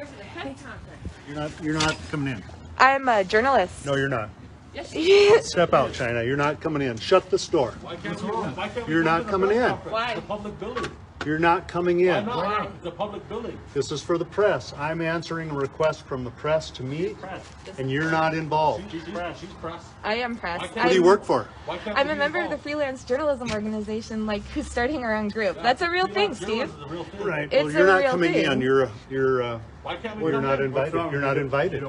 here for the head conference. You're not coming in. I'm a journalist. No, you're not. Yes, Step out, China. You're not coming in. Shut this door. Why can't we You're go not to the coming press in. conference? Why? It's a public building. You're not coming Why in. not? It's a public building. This is for the press. I'm answering a request from the press to meet, Press. and you're not involved. She's press. She's press. I am press. What What do you work for? Why can't I'm we a be member of the involved? freelance journalism organization, like who's starting our own group. That's a real thing, Steve. Journalism is a real thing. Right. It's Well, you're a not real coming thing. in. You're Why can't we well, you're come not in? invited. You're not invited.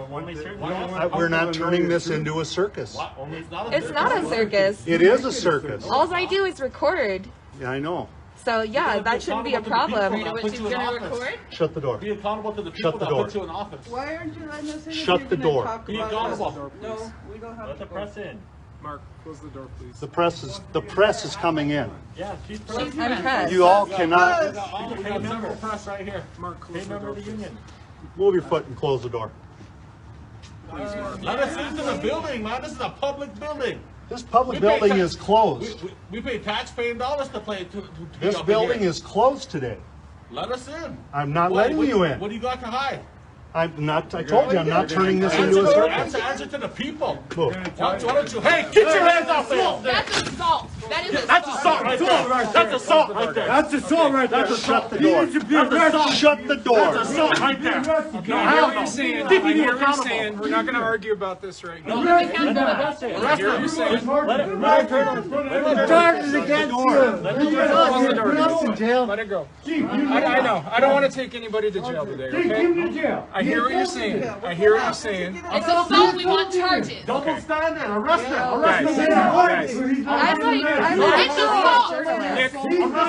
We're not turning this into a circus. Why? It's not a It's not a circus. It is a circus. All I do is record. Yeah, I know. So yeah, Be that shouldn't be a accountable to the problem. people You know that what put she's you in gonna office. record? Shut the door. Be accountable to the people Shut the that door. put you in office. Why aren't you letting us in? Shut if the you're gonna door. talk Be about accountable. us? No, we don't have Let the to press in. Mark, close the door, please. The press is coming in. Yeah, she's press. I'm press. You all cannot Hey, member of press right here. Mark, close Hey, the member door, of the union. move your foot and close the door. Let us into the building, man. This is a public building. This public We pay building tax- is closed. We pay taxpaying dollars to play to be This up in building here. is closed today. Let us in. I'm not What- letting what- you in. What do you got to hide? I'm not. I told you I'm not turning this Answer, into a circus. answer to the people. Move. Why don't you? Hey, get your hands off there. That's assault. That is That's assault right there. That's assault right there. That's assault right there. Shut the door. Shut the door. That's assault right there. Okay, I hear what you're saying. I hear what you're saying. We're not going to argue about this right now. I hear what you're saying. Charges against you. Close the door. in jail. Let it go. I know. I don't want to take anybody to jail today, okay? I hear what you're saying. I hear what you're saying. It's assault. We want charges. Double standard. Arrest him. Guys, guys. It's assault.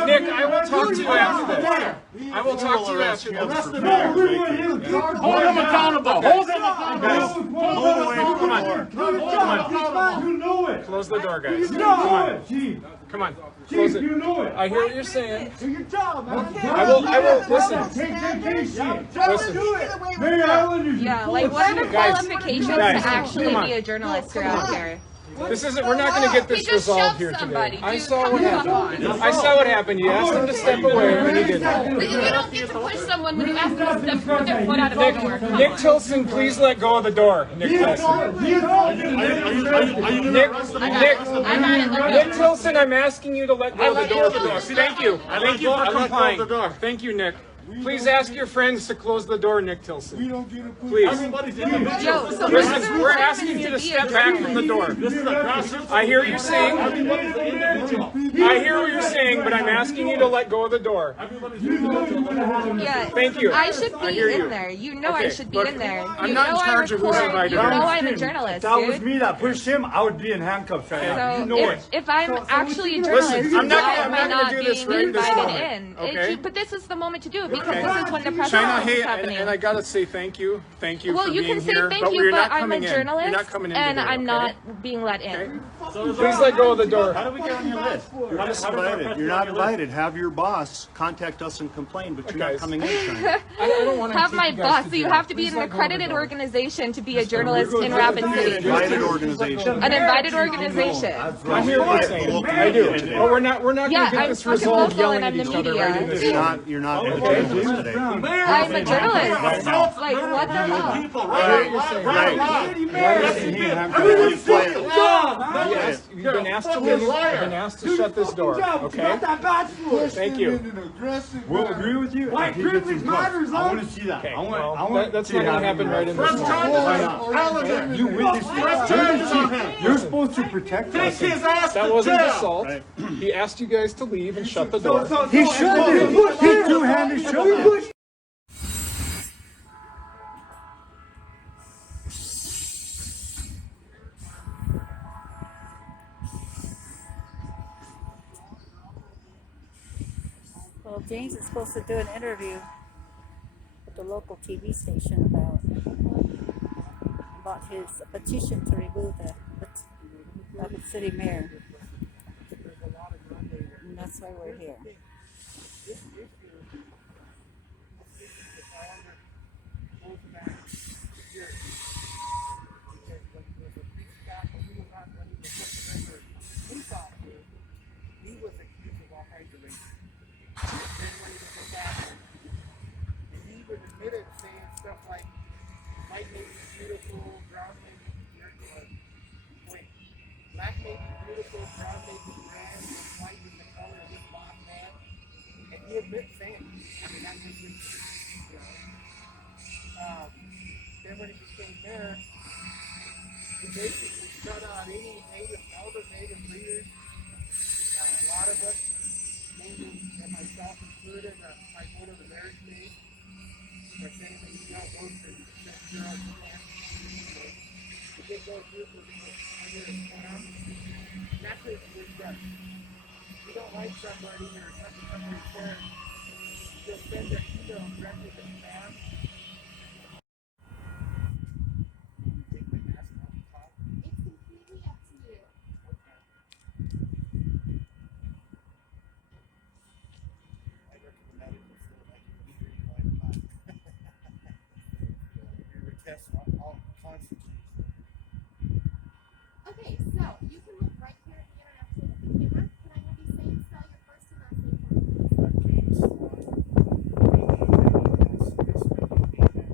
Nick, I will talk to you after this. I will talk to you after this. Hold him accountable. Hold him accountable. You know it. Close the door, guys. You know it. Come on. Close it. You know it. I hear what you're saying. Do your job, man. I will, listen. Yeah, like what are the Guys, qualifications guys, to actually come on. be a journalist around here? This isn't, we're not going to get He this just resolved shoved here somebody. today. I Dude, saw come what the happened. fuck on. I saw what happened. You asked him to step away and he didn't. But you don't get to push someone when you ask them to step put their foot out of the door. Come Nick on. Tilson, please let go of the door. Nick Tilson. Nick, I got it. Let Nick me- Tilson, I'm asking you to let go of the door, please. Thank you. Thank you for complying. Thank you, Nick. Please ask your friends to close the door, Nick Tilson. Please. Everybody's individual. Yo, so Listen, we're asking you to step back from the door. This is a grassroots. I hear what you're saying. Everybody's an individual. I hear what you're saying, but I'm asking you to let go of the door. Everybody's individual. Yeah, Thank you. I should I be hear you. in there. You know I Okay, should be look, in there. I'm You not in know charge I of who's record. invited. You know I'm a journalist, That was dude. me that pushed him, I would be in handcuffs right now. You So know it. if I'm actually a journalist, Listen, I'm not why gonna- am I'm I not gonna not do this being right this invited moment, in? okay? But this is the moment to do it because Okay. this is when the press China, conference hey, is happening. and I gotta say thank you. Thank you Well, for you being can say here. thank but you, we're but not I'm a coming in. You're journalist, not coming in and today, I'm okay? not being let in. Please let go of the door. How do we get on your list? You're not invited. You're not invited. Have your boss contact us and complain, but you're not Guys. coming in, China. I don't want to Have my boss. So you have to be an accredited organization to be a journalist in Rapid City. Invited organization. An invited organization. I hear what you're saying. I do. But we're not Yeah, gonna get I'm this fucking resolved local yelling and I'm at the each other right in media. this. You're not invited today. I'm a journalist. Like what the hell? People, right? Everybody's quiet. Yes, you've been asked to leave. You've been asked to shut this door. Okay? Thank you. We'll agree with you. White privilege matters, I want to see that. Okay, I want well, that's not gonna happen right in this Press moment. charges on Allender. You witnessed Press it. charges on him. You're supposed to protect Take us. his ass That to wasn't jail. assault. He asked you guys to leave and shut the door. He should have. He two-handed should have. Well, James is supposed to do an interview with the local TV station about his petition to remove the Rapid City mayor. And that's why we're here. He was accused of all kinds of racism. Then when he was assassinated, he even admitted saying stuff mean, that was just, you know. Then when it became mayor, he basically shut out any native, all the native leaders. A lot of us, mainly and myself included, I go to the marriage meeting. But saying that you don't go to the girl camp. We did go through for under the farm. That's what it's done. If you don't like somebody or something somebody says, just send their email directly to spam. Take my mask off the top. It's completely up to you. Okay. I work in the medical field. I can hear you like that. We were testing all constantly. Okay, so you can look right here at the interactive camera. Can I have you say and spell your first and last name for me? James Perfect.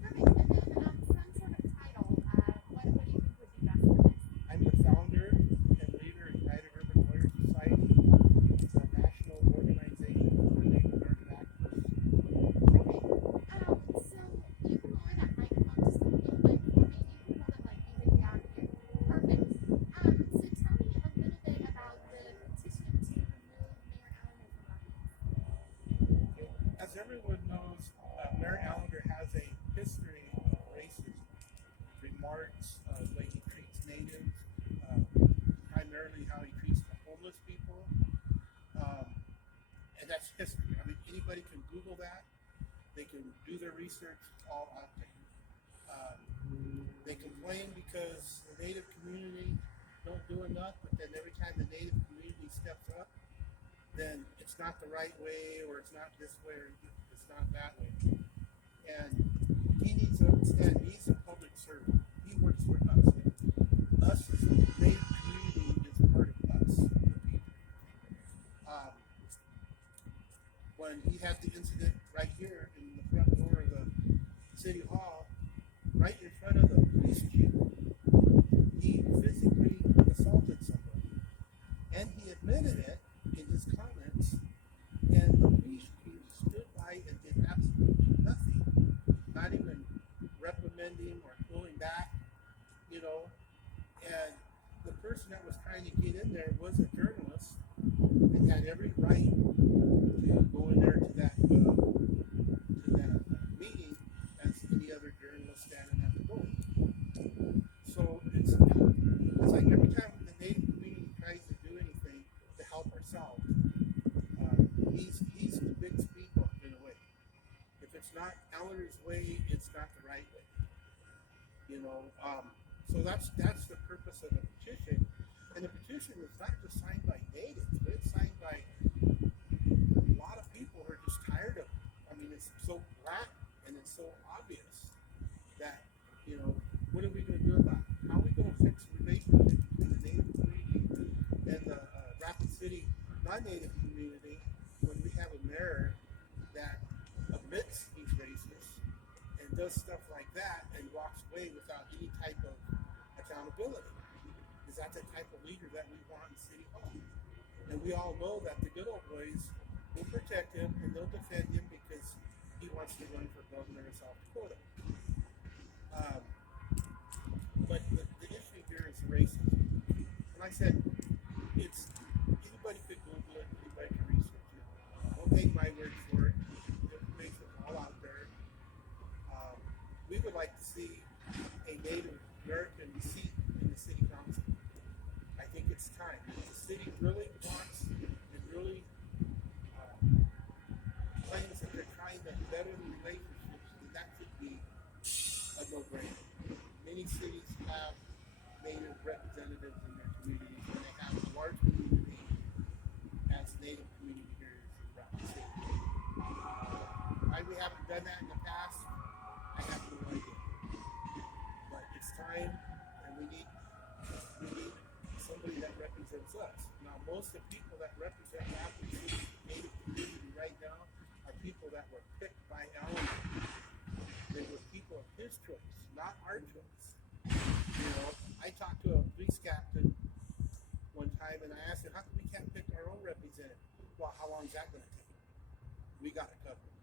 And then some sort of title. What do you think would be best for this? I'm the founder and leader of United Urban Lawyers Society. It's a national organization for Native American activists. Perfect. So you can lower that microphone just a little bit for me. You can hold it like even down here. Perfect. So tell me a little bit about the petition to remove Mayor Allender from office. As everyone knows, Mayor Allender has a history of racism, remarks, the way he treats natives, primarily how he treats the homeless people, and that's history. I mean, anybody can Google that. They can do their research. It's all out there. They complain because the Native community don't do enough, but then every time the Native community steps up, then it's not the right way, or it's not this way, or it's not that way. And he needs to understand he's a public servant. He works for us. Us as the Native community is part of us, the people. When he had the incident right here in the front door of the city hall, right in front of the police chief, he physically assaulted somebody. And he admitted it in his comments, and the police chief stood by and did absolutely nothing, not even reprimanding or pulling back, you know. And the person that was trying to get in there was a journalist and had every right to go in there to that meeting as any other journalist standing at the door. So it's like every time the Native community tries to do anything to help ourselves, he's the big speed bump in a way. If it's not Allender's way, it's not the right way. You know, so that's the purpose of the petition. And the petition is not just signed by natives, but it's signed by a lot of people who are just tired of it. I mean, it's so black and it's so obvious that, you know, what are we going to do about it? How are we going to fix the relationship between the Native community and the Rapid City non-Native community when we have a mayor that admits he's racist and does stuff like that and walks away without any type of accountability? Is that the type of leader that we want in City Hall? And we all know that the good old boys will protect him and they'll defend him because he wants to run for governor of South Dakota. But the issue here is racism. And I said, it's anybody could Google it, anybody can research it. Don't take my word for it. The information is all out there. We would like to see a Native American seat in the city council. I think it's time. If the city really wants and really claims that they're trying to better the relationships, then that should be a no-brainer. Many cities have Native representatives in their communities, and they have a large community as Native community here in Rapid City. Why we haven't done that in the past, I have no idea. But it's time, and we need somebody that represents us. Now, most of the people that represent Rapid City Native community right now are people that were picked by Allender. They were people of his choice, not our choice. You know, I talked to a police captain one time and I asked him, how come we can't pick our own representative? Well, how long is that going to take? we got it covered.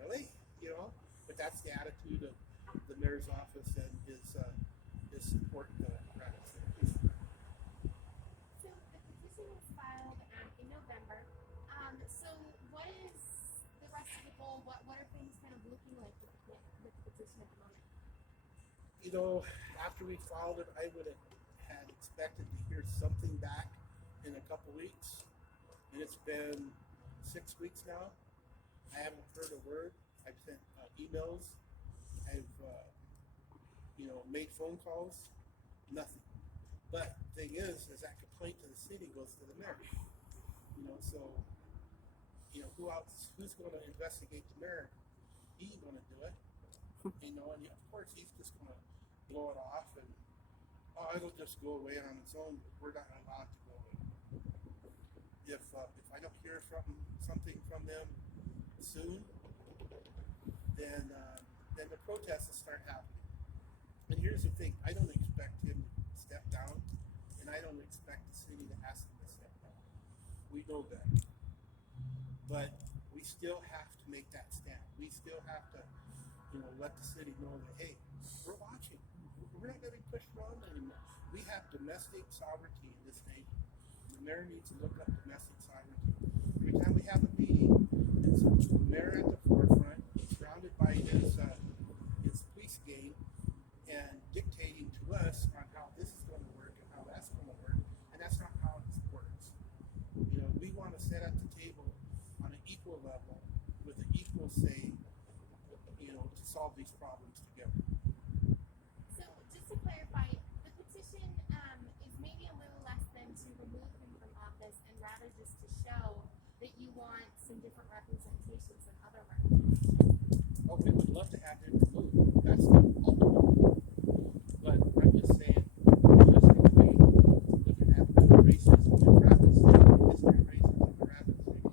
Really? You know? But that's the attitude of the mayor's office and his support Rapid City. So the petition was filed in November. So what is the rest of the goal? What are things kind of looking like with the petition at the moment? You know, after we filed it, I would have had expected to hear something back in a couple weeks, and it's been 6 weeks now. I haven't heard a word. I've sent emails. I've made phone calls. Nothing. But the thing is that complaint to the city goes to the mayor. So who's going to investigate the mayor? He ain't going to do it. And of course he's just going to blow it off and it'll just go away on its own. We're not allowed to go away. If I don't hear something from them soon, then the protests will start happening. And here's the thing: I don't expect him to step down, and I don't expect the city to ask him to step down. We know better, but we still have to make that stand. We still have to, let the city know that hey, we're watching. We're not going to be pushed around anymore. We have domestic sovereignty in this nation. The mayor needs to look up domestic sovereignty. Every time we have a meeting, it's the mayor at the forefront, surrounded by his police gang, and dictating to us on how this is going to work and how that's going to work, and that's not how it works. We want to sit at the table on an equal level with an equal say, to solve these problems together. So just to clarify, the petition is maybe a little less than to remove him from office and rather just to show that you want some different representations and other representations. Oh, we would love to have him removed. That's the ultimate goal. But I'm just saying, realistically, looking at the racism in Rapid City, history of racism in Rapid City,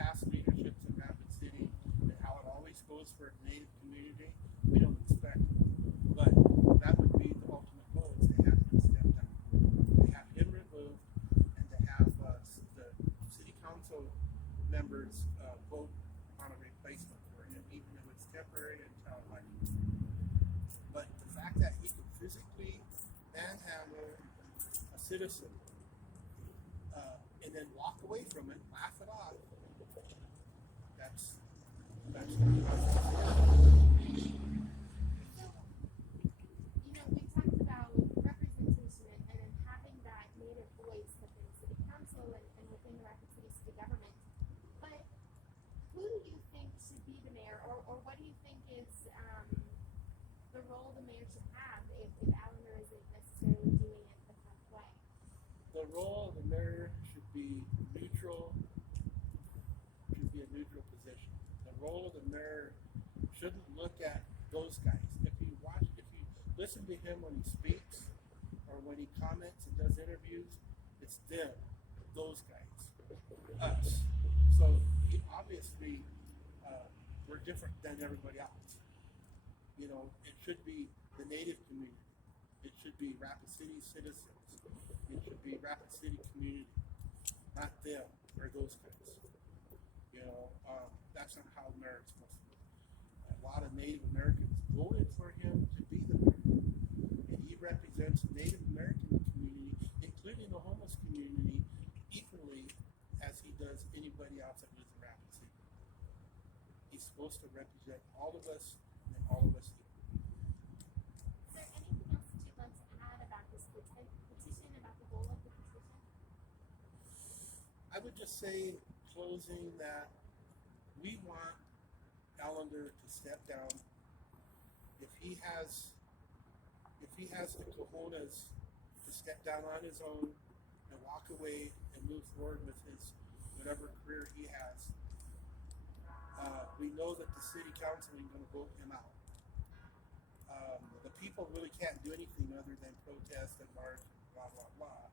past leaderships in Rapid City, and how it always goes for a Native community, we don't expect it. But that would be the ultimate goal, is to have him step down. To have him removed, and to have the city council members vote on a replacement for him, even if it's temporary until election. But the fact that he could physically manhandle a citizen and then walk away from it, laugh it off, that's not So, we talked about representation and then having that native voice within city council and within the Rapid City government. But who do you think should be the mayor, or what do you think is the role the mayor should have if Allender isn't necessarily doing it the correct way? the role of the mayor should be neutral, should be a neutral position. The role of the mayor shouldn't look at those guys. If you listen to him when he speaks or when he comments and does interviews, it's them, those guys, us. So obviously we're different than everybody else. It should be the Native community. It should be Rapid City citizens. It should be Rapid City community, not them or those guys. That's not how mayor is supposed to be. A lot of Native Americans voted for him to be the mayor, and he represents the Native American community, including the homeless community, equally as he does anybody else that lives in Rapid City. He's supposed to represent all of us and all of us equally. Is there anything else that you'd like to add about this petition, about the goal of the petition? I would just say, closing, that we want Allender to step down. If he has the cojones to step down on his own and walk away and move forward with his whatever career he has, we know that the city council is going to vote him out. The people really can't do anything other than protest and march and blah blah blah.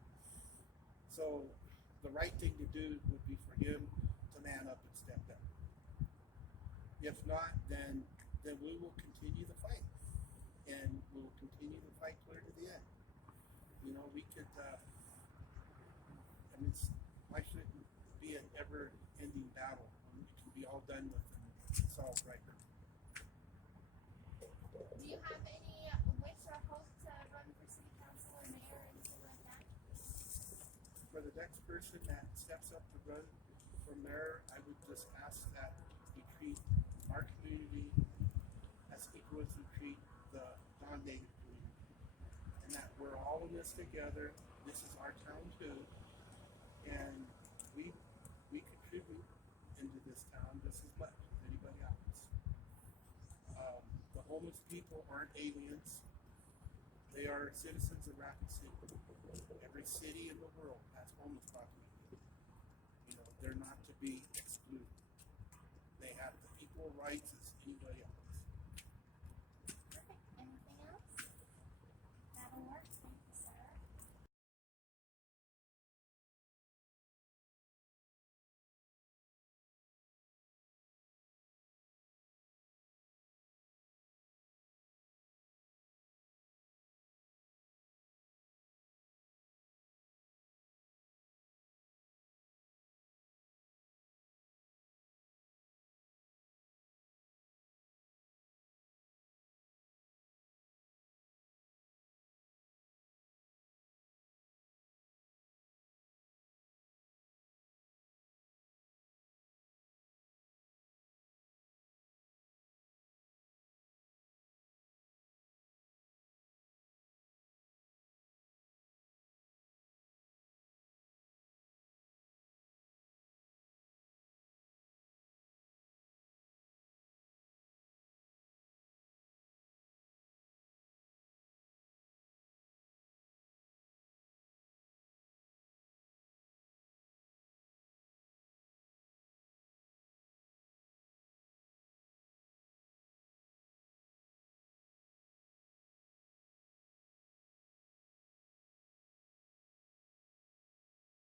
So the right thing to do would be for him to man up and step down. If not, then we will continue the fight, and we will continue the fight clear to the end. We could. Life shouldn't be an ever-ending battle. It can be all done with and solved right now. Do you have any wish or hope to run for city council or mayor or anything like that? For the next person that steps up to run for mayor, I would just ask that we treat our community as equal as we treat the non-native community. And that we're all in this together. This is our town too. And we contribute into this town just as much as anybody else. The homeless people aren't aliens. They are citizens of Rapid City. Every city in the world has homeless population. You know, they're not to be excluded. They have the equal rights as